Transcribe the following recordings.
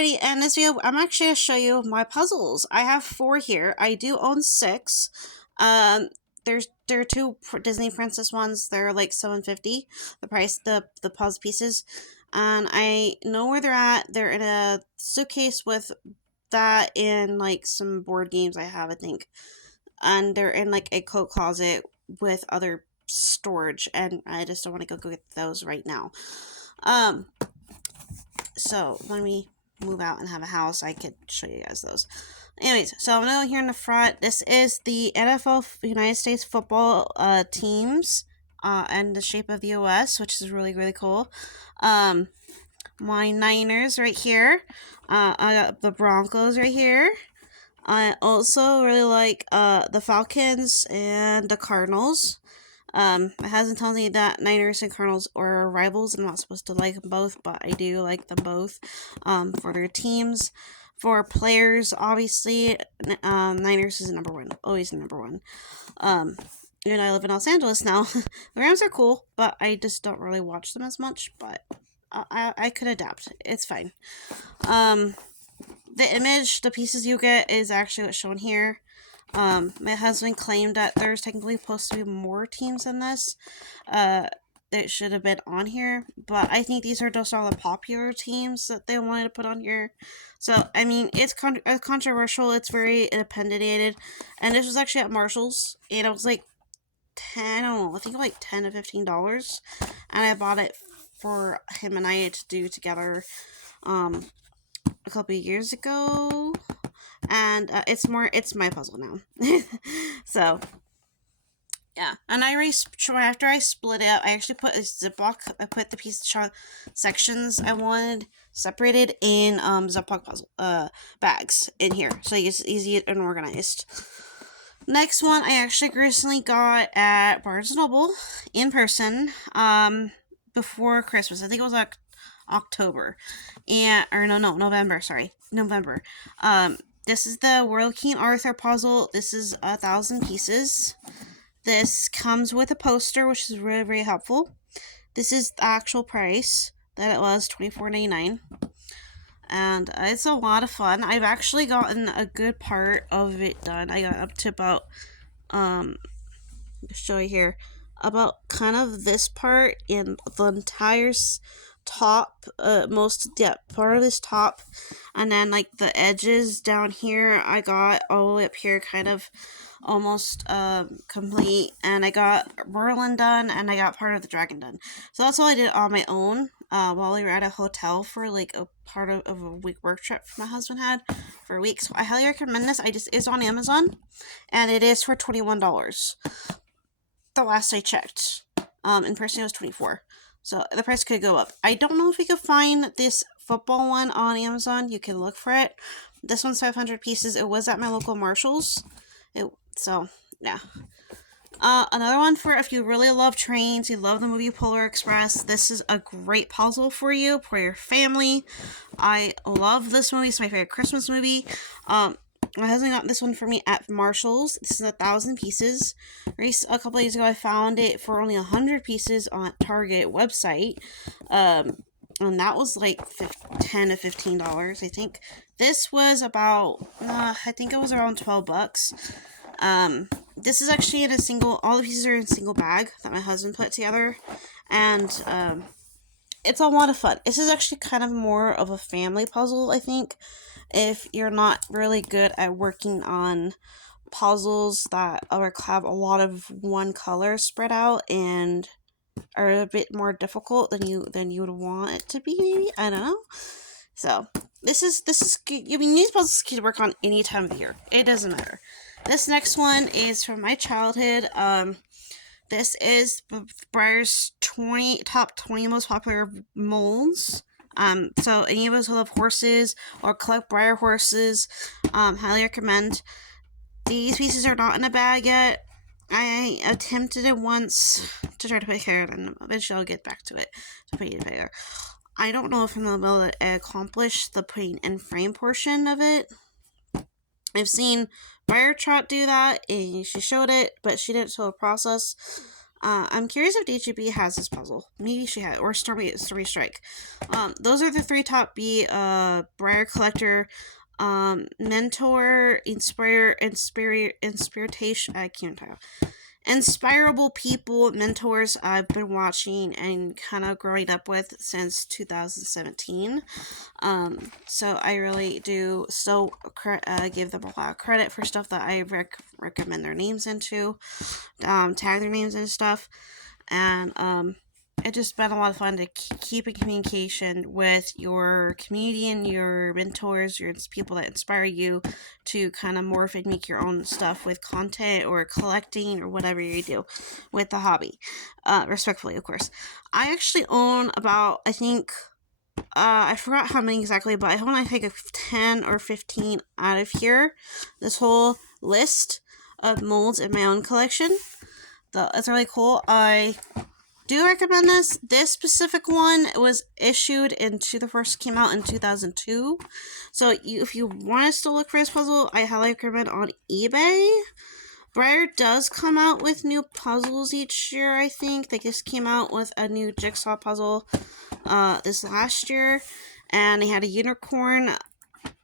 everybody, in this video I'm actually going to show you my puzzles. I have 4 here. I do own 6. There are 2 Disney Princess ones. They're like $7.50 the price, the puzzle pieces, and I know where they're at. They're in a suitcase with that and like some board games I have, I think, and they're in like a coat closet with other storage, and I just don't want to go get those right now. So when we move out and have a house, I could show you guys those. Anyways, so I'm gonna go here in the front. This is the NFL United States football teams and the shape of the US, which is really, really cool. My Niners right here. I got the Broncos right here. I also really like the Falcons and the Cardinals. It hasn't told me that Niners and Cardinals are rivals. I'm not supposed to like them both, but I do like them both for their teams. For players, obviously, Niners is number 1. Always number 1. And I live in Los Angeles now. The Rams are cool, but I just don't really watch them as much, but I could adapt. It's fine. The image, the pieces you get is actually what's shown here. My husband claimed that there's technically supposed to be more teams in this. That should have been on here, but I think these are just all the popular teams that they wanted to put on here. So, I mean, it's controversial. It's very opinionated, and this was actually at Marshall's, and it was like I think like $10 to $15, and I bought it for him and I to do together, a couple of years ago. And it's my puzzle now. So yeah, and after I split it up, I actually put a Ziploc. I put the piece sections I wanted separated in Ziploc puzzle bags in here, so it's easy and organized. Next one I actually recently got at Barnes & Noble in person before Christmas. I think it was like October, November. Sorry, November. This is the World King Arthur puzzle. This is 1,000 pieces. This comes with a poster, which is really, very helpful. This is the actual price that it was, $24.99. And it's a lot of fun. I've actually gotten a good part of it done. I got up to about, I'll show you here, about kind of this part in the entire top, part of this top, and then like the edges down here I got all the way up here kind of almost complete, and I got Merlin done, and I got part of the dragon done. So that's all I did on my own while we were at a hotel for like a part of a week work trip my husband had for a week. So I highly recommend this. It's on Amazon, and it is for $21 the last I checked. In person it was $24. So the price could go up. I don't know if you can find this football one on Amazon. You can look for it. This one's 500 pieces. It was at my local Marshall's. So, yeah. Another one for if you really love trains, you love the movie Polar Express, this is a great puzzle for you, for your family. I love this movie. It's my favorite Christmas movie. My husband got this one for me at Marshall's. This is 1,000 pieces. A couple days ago, I found it for only 100 pieces on Target website. And that was like $10 to $15, I think. This was about, I think it was around $12. This is actually in all the pieces are in a single bag that my husband put together. And, it's a lot of fun. This is actually kind of more of a family puzzle, I think. If you're not really good at working on puzzles that have a lot of one color spread out and are a bit more difficult than you would want it to be, maybe, I don't know. So this is I mean, these puzzles can work on any time of year. It doesn't matter. This next one is from my childhood. This is Breyer's top 20 most popular molds. So any of us who love horses or collect Breyer horses, highly recommend. These pieces are not in a bag yet. I attempted it once to try to put hair, and eventually I'll get back to it to put it together. I don't know if I'm able to accomplish the putting in frame portion of it. I've seen Breyer Trot do that, and she showed it, but she didn't show the process. I'm curious if DGB has this puzzle. Maybe she had, or Stormy Strike. Those are the three top B. Breyer Collector, Mentor, Inspiration. I can't tell. Inspirable people, mentors I've been watching and kind of growing up with since 2017. So I really do still give them a lot of credit for stuff that I recommend their names into, tag their names and stuff. And it just been a lot of fun to keep in communication with your community and your mentors, your people that inspire you to kind of morph and make your own stuff with content or collecting or whatever you do with the hobby. Respectfully, of course. I actually own about, I think, I forgot how many exactly, but I own, I think, 10 or 15 out of here. This whole list of molds in my own collection. It's really cool. I do recommend this. This specific one was issued the first came out in 2002. So if you want to still look for this puzzle, I highly recommend on eBay. Breyer does come out with new puzzles each year, I think. They just came out with a new jigsaw puzzle this last year. And they had a unicorn,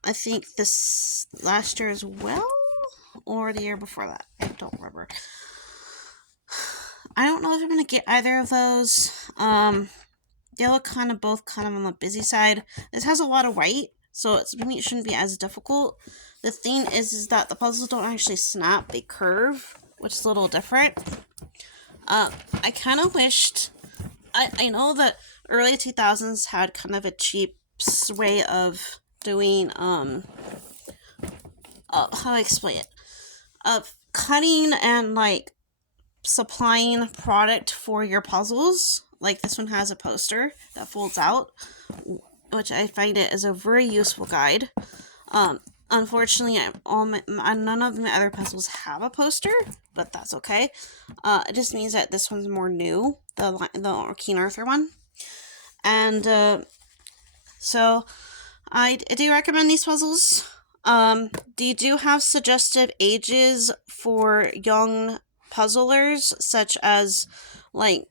I think, this last year as well. Or the year before that. I don't remember. I don't know if I'm going to get either of those. They look both on the busy side. This has a lot of white, so maybe it shouldn't be as difficult. The thing is that the puzzles don't actually snap, they curve, which is a little different. I kind of wished... I know that early 2000s had kind of a cheap way of doing, how do I explain it? Of cutting and, supplying product for your puzzles. Like this one has a poster that folds out, which I find it is a very useful guide. Unfortunately, none of my other puzzles have a poster, but that's okay. It just means that this one's more new, the King Arthur one. And so I do recommend these puzzles. They do have suggestive ages for young puzzlers, such as, I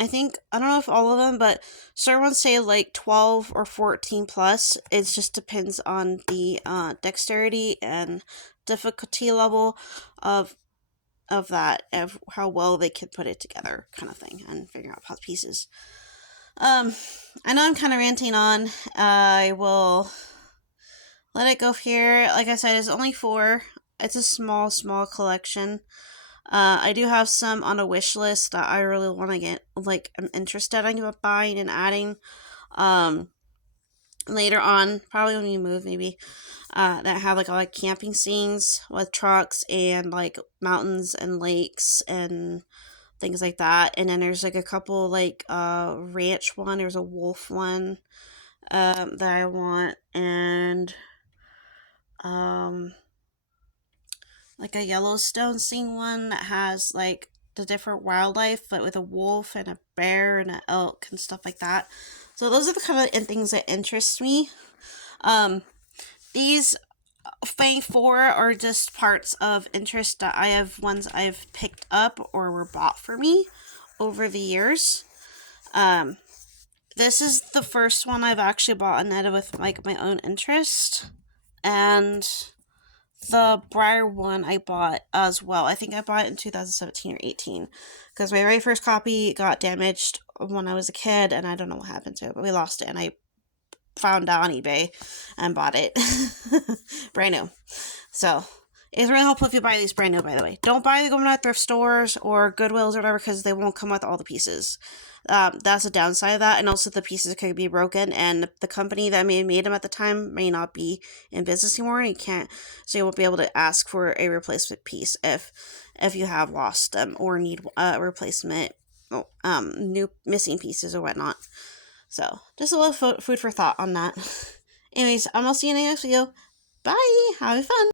don't know if all of them, but certain ones say 12 or 14 plus. It just depends on the dexterity and difficulty level of how well they can put it together, kind of thing, and figure out pieces. I know I'm kind of ranting on. I will let it go here. Like I said, it's only 4. It's a small collection. I do have some on a wish list that I really want to get, I'm interested in buying and adding, later on, probably when we move, maybe, that have, all camping scenes with trucks and, mountains and lakes and things like that. And then there's, a couple, ranch one, there's a wolf one, that I want, and, a Yellowstone scene one that has the different wildlife, but with a wolf and a bear and an elk and stuff like that. So those are the kind of things that interest me. These 4 are just parts of interest that I have, ones I've picked up or were bought for me over the years. This is the first one I've actually bought and added with my own interest. And the Breyer one I bought as well. I think I bought it in 2017 or 18 because my very first copy got damaged when I was a kid, and I don't know what happened to it, but we lost it, and I found out on eBay and bought it brand new. So it's really helpful if you buy these brand new, by the way. Don't buy them at thrift stores or Goodwills or whatever, because they won't come with all the pieces. That's a downside of that, and also the pieces could be broken, and the company that made them at the time may not be in business anymore, and you won't be able to ask for a replacement piece if you have lost them or need a replacement, new missing pieces or whatnot. So just a little food for thought on that. Anyways, I'm gonna see you in the next video. Bye. Have fun.